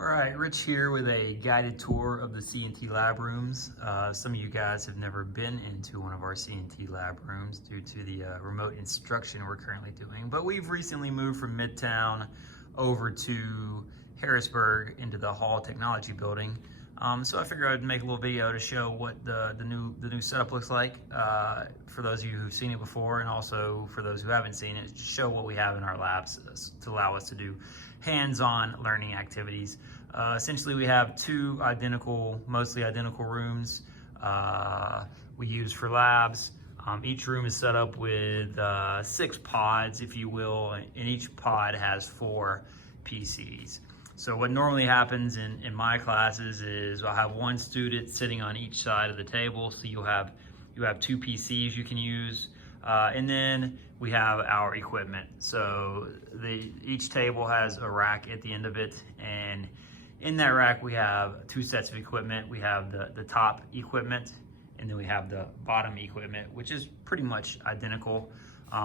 All right, Rich here with a guided tour of the CNT lab rooms. Some of you guys have never been into one of our CNT lab rooms due to the remote instruction we're currently doing, but we've recently moved from Midtown over to Harrisburg into the Hall Technology Building. So I figured I'd make a little video to show what the new setup looks like for those of you who've seen it before, and also for those who haven't seen it, to show what we have in our labs to allow us to do hands-on learning activities. Essentially, we have two mostly identical rooms we use for labs. Each room is set up with 6 pods, if you will, and each pod has 4 PCs. So what normally happens in my classes is I'll have one student sitting on each side of the table. So you have 2 PCs you can use. And then we have our equipment. So each table has a rack at the end of it. And in that rack, we have 2 sets of equipment. We have the top equipment, and then we have the bottom equipment, which is pretty much identical.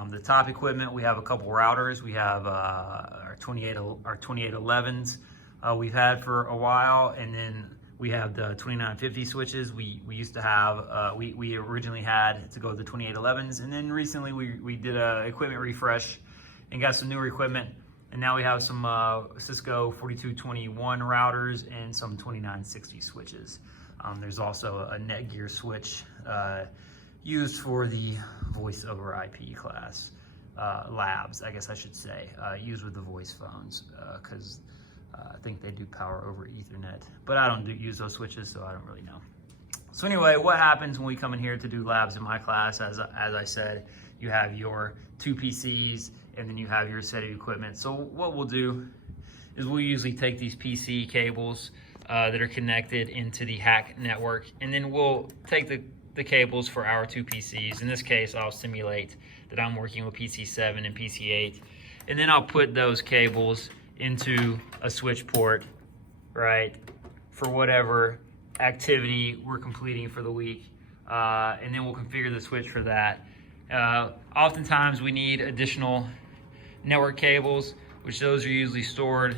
The top equipment, we have a couple routers. We have our 2811s we've had for a while, and then we have the 2950 switches. We used to have, we originally had to go with the 2811s, and then recently we did a equipment refresh and got some newer equipment, and now we have some Cisco 4221 routers and some 2960 switches. There's also a Netgear switch used for the voice over IP class labs, I guess I should say, used with the voice phones, because I think they do power over Ethernet, but I don't use those switches, so I don't really know. So anyway, what happens when we come in here to do labs in my class? As I said, you have your 2 PCs, and then you have your set of equipment. So what we'll do is we'll usually take these PC cables that are connected into the hack network, and then we'll take the cables for our 2 PCs. In this case, I'll simulate that I'm working with PC 7 and PC 8, and then I'll put those cables into a switch port, right, for whatever activity we're completing for the week, and then we'll configure the switch for that. Oftentimes we need additional network cables, which those are usually stored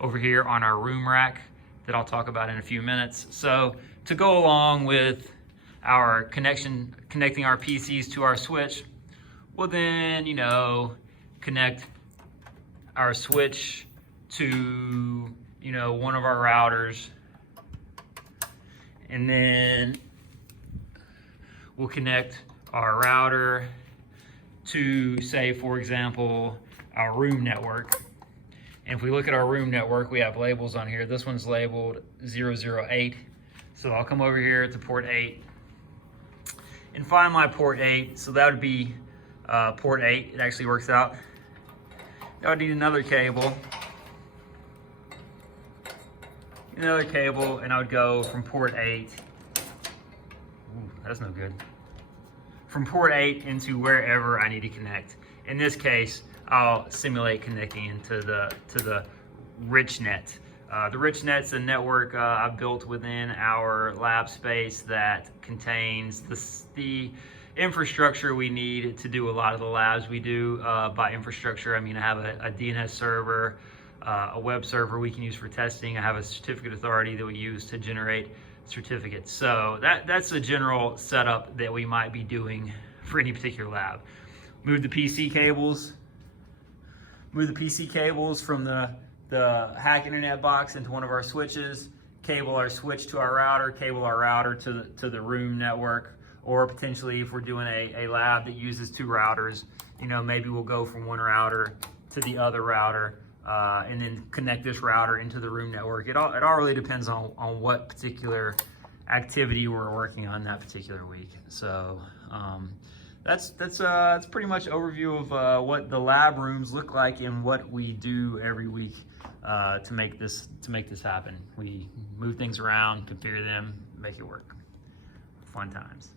over here on our room rack that I'll talk about in a few minutes. So to go along with our connecting our PCs to our switch, we'll then, connect our switch to, one of our routers, and then we'll connect our router to, say, for example, our room network. And if we look at our room network, we have labels on here. This one's labeled 008. So I'll come over here to port 8 and find my port 8. So that would be port 8. It actually works out. I would need another cable, and I would go from port 8. Ooh, that's no good. From port 8 into wherever I need to connect. In this case, I'll simulate connecting into the RichNet. The RichNet's a network I've built within our lab space that contains the infrastructure we need to do a lot of the labs we do. By infrastructure, I mean I have a DNS server, a web server we can use for testing. I have a certificate authority that we use to generate certificates. So that's a general setup that we might be doing for any particular lab. Move the PC cables from the hack internet box into one of our switches, cable our switch to our router, cable our router to the room network. Or potentially, if we're doing a lab that uses 2 routers, maybe we'll go from one router to the other router, and then connect this router into the room network. It all really depends on what particular activity we're working on that particular week. So that's pretty much an overview of what the lab rooms look like and what we do every week to make this happen. We move things around, configure them, make it work. Fun times.